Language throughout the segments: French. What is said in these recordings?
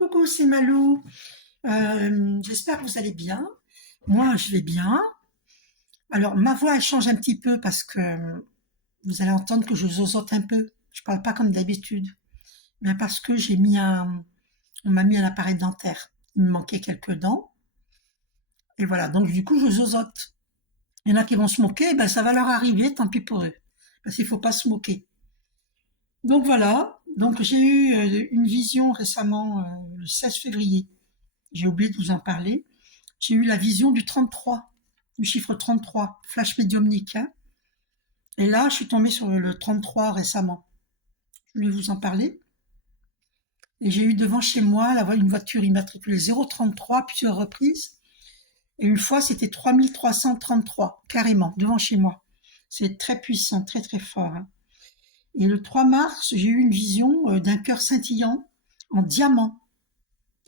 Coucou, c'est Malou. J'espère que vous allez bien. Moi, je vais bien. Alors, ma voix, elle change un petit peu parce que vous allez entendre que je zozote un peu. Je parle pas comme d'habitude, mais parce que on m'a mis un appareil dentaire. Il me manquait quelques dents. Et voilà, donc du coup, je zozote. Il y en a qui vont se moquer, ben ça va leur arriver, tant pis pour eux. Parce qu'il faut pas se moquer. Donc voilà, donc j'ai eu une vision récemment, le 16 février. J'ai oublié de vous en parler. J'ai eu la vision du 33, du chiffre 33, flash médiumnique, hein. Et là, je suis tombée sur le 33 récemment. Je voulais vous en parler. Et j'ai eu devant chez moi une voiture immatriculée 033 plusieurs reprises. Et une fois, c'était 3333, carrément, devant chez moi. C'est très puissant, très très fort, hein. Et le 3 mars, j'ai eu une vision d'un cœur scintillant en diamant.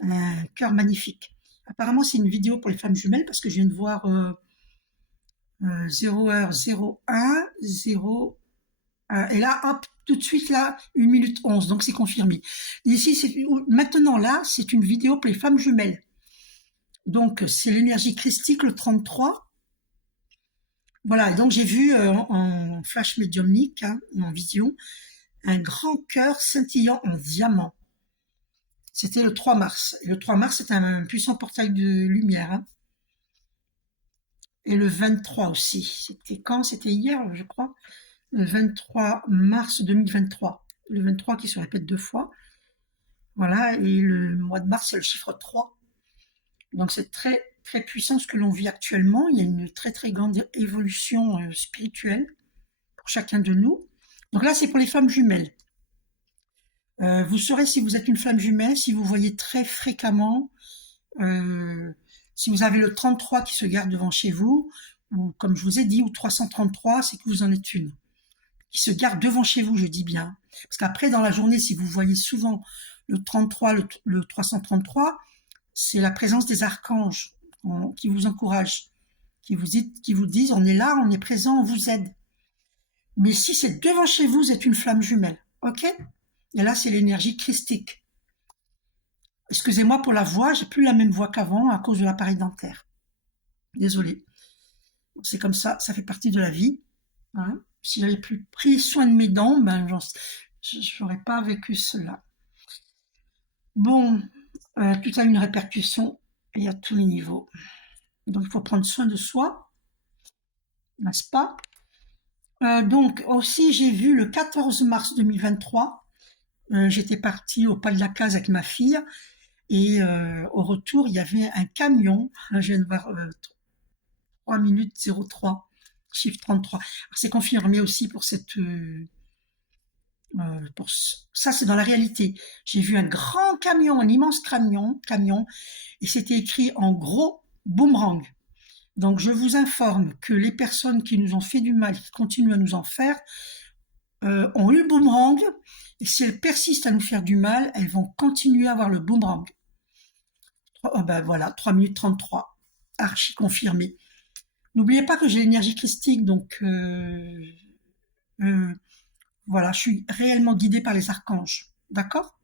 Un cœur magnifique. Apparemment, c'est une vidéo pour les femmes jumelles parce que je viens de voir 0h01, 0. Et là, hop, tout de suite, là, 1 minute 11, donc c'est confirmé. Ici, maintenant, là, c'est une vidéo pour les femmes jumelles. Donc, c'est l'énergie christique, le 33. Voilà, et donc j'ai vu en flash médiumnique, hein, en vision, un grand cœur scintillant en diamant. C'était le 3 mars. Et le 3 mars, c'est un puissant portail de lumière, hein. Et le 23 aussi. C'était quand? C'était hier, je crois. Le 23 mars 2023. Le 23 qui se répète 2 fois. Voilà, et le mois de mars, c'est le chiffre 3. Donc c'est très, très puissant ce que l'on vit actuellement. Il y a une très, très grande évolution spirituelle pour chacun de nous. Donc là, c'est pour les femmes jumelles. Vous saurez si vous êtes une femme jumelle, si vous voyez très fréquemment, euh, si vous avez le 33 qui se garde devant chez vous, ou comme je vous ai dit, ou 333, c'est que vous en êtes une qui se garde devant chez vous, je dis bien. Parce qu'après, dans la journée, si vous voyez souvent le 33, le 333, c'est la présence des archanges qui vous encouragent, qui vous disent, on est là, on est présent, on vous aide. Mais si c'est devant chez vous, vous êtes une flamme jumelle. OK? Et là, c'est l'énergie christique. Excusez-moi pour la voix, j'ai plus la même voix qu'avant à cause de l'appareil dentaire. Désolée. C'est comme ça fait partie de la vie, hein. Si j'avais plus pris soin de mes dents, ben j'aurais pas vécu cela. Bon, tout a une répercussion et à tous les niveaux. Donc il faut prendre soin de soi, n'est-ce pas? Donc aussi j'ai vu le 14 mars 2023, j'étais partie au pas de la case avec ma fille et au retour il y avait un camion, là je viens de voir 3 minutes 03, chiffre 33. C'est confirmé aussi pour cette ça, c'est dans la réalité. J'ai vu un grand camion, un immense camion, et c'était écrit en gros boomerang. Donc, je vous informe que les personnes qui nous ont fait du mal, qui continuent à nous en faire, ont eu le boomerang, et si elles persistent à nous faire du mal, elles vont continuer à avoir le boomerang. Oh, ben voilà, 3 minutes 33, archi confirmé. N'oubliez pas que j'ai l'énergie christique, donc euh, voilà, je suis réellement guidée par les archanges. D'accord?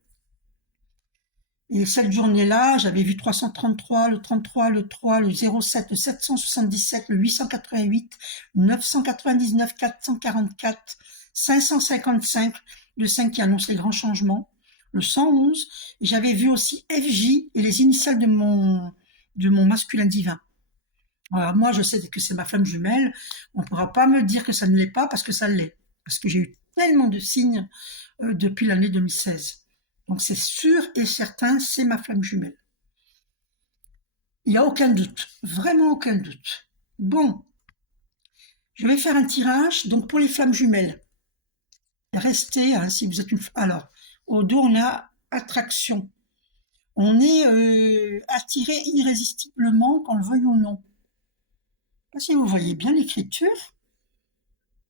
Et cette journée-là, j'avais vu 333, le 33, le 3, le 07, le 777, le 888, 999, 444, 555, le 5 qui annonce les grands changements, le 111, et j'avais vu aussi FJ et les initiales de mon masculin divin. Alors moi, je sais que c'est ma femme jumelle, on ne pourra pas me dire que ça ne l'est pas parce que ça l'est, parce que j'ai eu tellement de signes depuis l'année 2016. Donc c'est sûr et certain, c'est ma flamme jumelle. Il n'y a aucun doute, vraiment aucun doute. Bon, je vais faire un tirage. Donc pour les flammes jumelles, restez, hein, si vous êtes une... Alors, au dos, on a attraction. On est attiré irrésistiblement, qu'on le veuille ou non. Je sais pas si vous voyez bien l'écriture.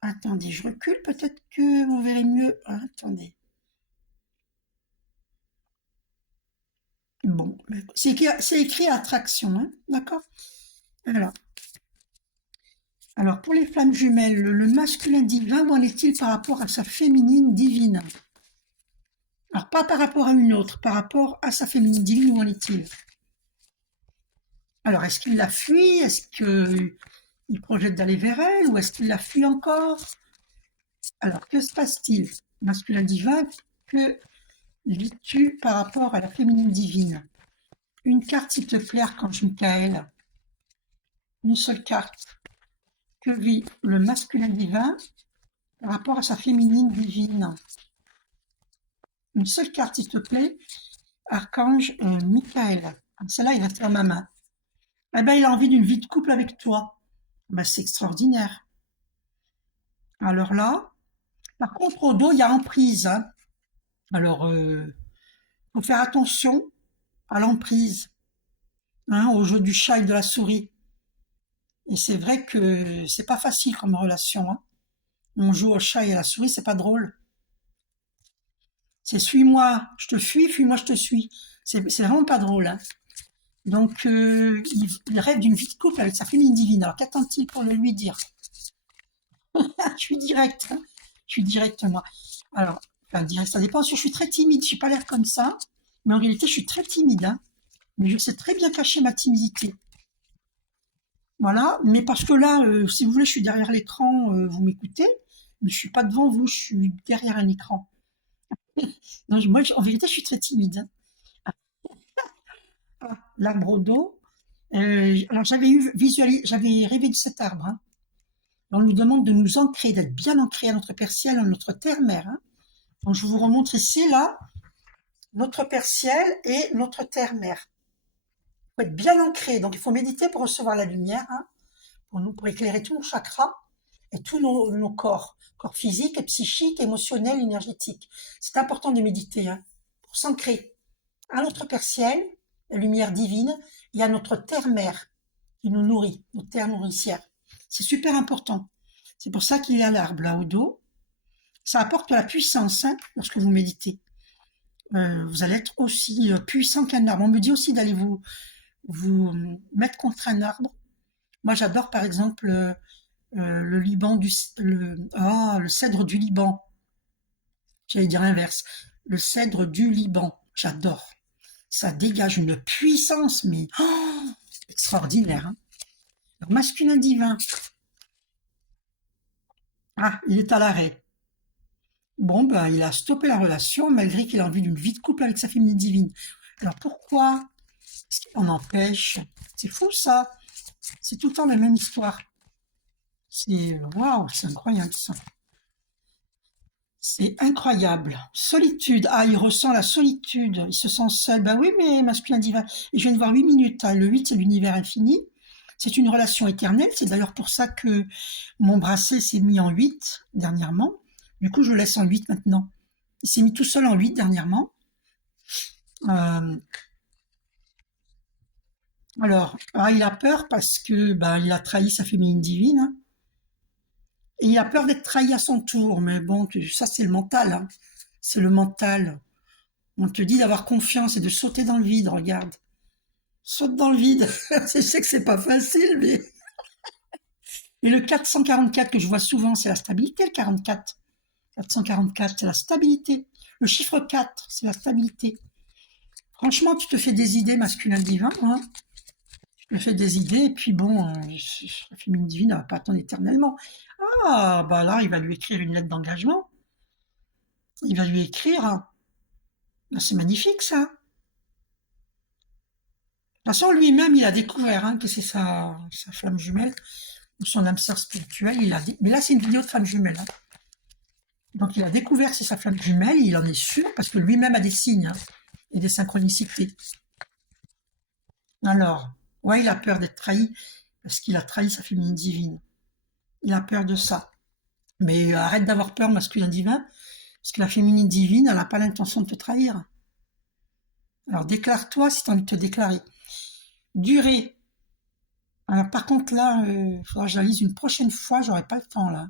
Attendez, je recule, peut-être que vous verrez mieux. Ah, attendez. Bon, c'est écrit attraction, hein, d'accord? Alors, pour les flammes jumelles, le masculin divin, où en est-il par rapport à sa féminine divine? Alors, pas par rapport à une autre, par rapport à sa féminine divine, où en est-il? Alors, est-ce qu'il la fuit? Est-ce qu'il projette d'aller vers elle? Ou est-ce qu'il la fuit encore? Alors, que se passe-t-il? Masculin divin, que vis-tu par rapport à la féminine divine? Une carte, s'il te plaît, Archange Michael. Une seule carte. Que vit le masculin divin par rapport à sa féminine divine? Une seule carte, s'il te plaît, Archange Michael. Celle-là, il reste dans ma main. Eh ben, il a envie d'une vie de couple avec toi. Ben, c'est extraordinaire. Alors là, par contre, au dos, il y a emprise, hein. Alors, faut faire attention à l'emprise, hein, au jeu du chat et de la souris. Et c'est vrai que c'est pas facile comme relation, hein. On joue au chat et à la souris, c'est pas drôle. C'est suis-moi, je te fuis, fuis-moi, je te suis. C'est vraiment pas drôle, hein. Donc, il rêve d'une vie de couple avec sa féminine divine. Alors, qu'attend-il pour le lui dire? Je suis direct, hein. Je suis direct, moi. Alors, enfin, direct, ça dépend. Si je suis très timide, je n'ai pas l'air comme ça. Mais en réalité, je suis très timide, hein. Mais je sais très bien cacher ma timidité. Voilà. Mais parce que là, si vous voulez, je suis derrière l'écran, vous m'écoutez. Mais je suis pas devant vous, je suis derrière un écran. Non, moi, en vérité, je suis très timide, hein. Ah, l'arbre au dos. Alors, j'avais rêvé de cet arbre, hein. On nous demande de nous ancrer, d'être bien ancrés à notre Père Ciel, à notre terre-mère, hein. Donc, je vous remontre ici, là, notre Père Ciel et notre terre-mère. Il faut être bien ancré, donc il faut méditer pour recevoir la lumière, hein, pour éclairer tous nos chakras et tous nos corps physiques, psychiques, émotionnels, énergétiques. C'est important de méditer, hein, pour s'ancrer à notre Père Ciel, la lumière divine, et à notre terre-mère qui nous nourrit, notre terre nourricière. C'est super important. C'est pour ça qu'il y a l'arbre là au dos. Ça apporte de la puissance, hein, lorsque vous méditez. Vous allez être aussi puissant qu'un arbre. On me dit aussi d'aller vous mettre contre un arbre. Moi, j'adore par exemple le Liban le cèdre du Liban. J'allais dire l'inverse. Le cèdre du Liban. J'adore. Ça dégage une puissance, mais extraordinaire, hein. Alors, masculin divin. Ah, il est à l'arrêt. Bon, ben, il a stoppé la relation malgré qu'il a envie d'une vie de couple avec sa féminine divine. Alors pourquoi? Qu'est-ce qui en empêche? C'est fou ça. C'est tout le temps la même histoire. C'est waouh, c'est incroyable ça. C'est incroyable. Solitude. Ah, il ressent la solitude. Il se sent seul. Ben oui, mais masculin divin. Et je viens de voir 8 minutes, hein. Le 8, c'est l'univers infini. C'est une relation éternelle. C'est d'ailleurs pour ça que mon bracelet s'est mis en 8 dernièrement. Du coup, je le laisse en 8 maintenant. Il s'est mis tout seul en 8 dernièrement. Euh, il a peur parce que ben, il a trahi sa féminine divine, hein. Et il a peur d'être trahi à son tour. Mais bon, ça c'est le mental, hein. C'est le mental. On te dit d'avoir confiance et de sauter dans le vide, regarde. Saute dans le vide. Je sais que c'est pas facile, mais... Et le 444 que je vois souvent, c'est la stabilité, le 44. 444, c'est la stabilité. Le chiffre 4, c'est la stabilité. Franchement, tu te fais des idées masculin divin, hein. Tu te fais des idées, et puis bon, la féminine divine, elle va pas attendre éternellement. Ah, bah là, il va lui écrire une lettre d'engagement. Il va lui écrire. Ah, c'est magnifique, ça. De toute façon, lui-même, il a découvert, hein, que c'est sa flamme jumelle ou son âme sœur spirituelle. Mais là, c'est une vidéo de flamme jumelle, hein. Donc, il a découvert que c'est sa flamme jumelle, il en est sûr, parce que lui-même a des signes, hein, et des synchronicités. Alors, ouais, il a peur d'être trahi, parce qu'il a trahi sa féminine divine. Il a peur de ça. Mais arrête d'avoir peur, masculin divin, parce que la féminine divine, elle n'a pas l'intention de te trahir. Alors, déclare-toi si tu as envie de te déclarer. Durée. Alors, par contre, là, il faudra que je la lise une prochaine fois, j'aurai pas le temps, là.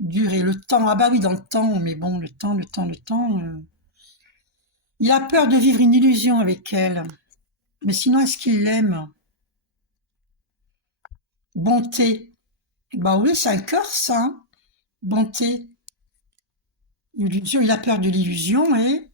Durée, le temps. Ah bah oui, dans le temps, mais bon, le temps, le temps, le temps. Il a peur de vivre une illusion avec elle. Mais sinon, est-ce qu'il l'aime? Bonté. Bah oui, c'est un cœur, ça, hein. Bonté. Illusion, il a peur de l'illusion et